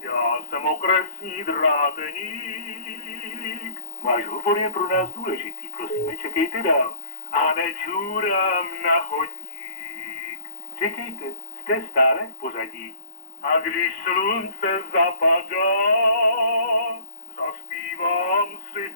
Já jsem okresní dráteník. Váš hovor je pro nás důležitý, prosíme, čekejte dál. A nečůrám na chodník. Čekejte, jste stále v pořadí. A když slunce zapadá, zaspívám si.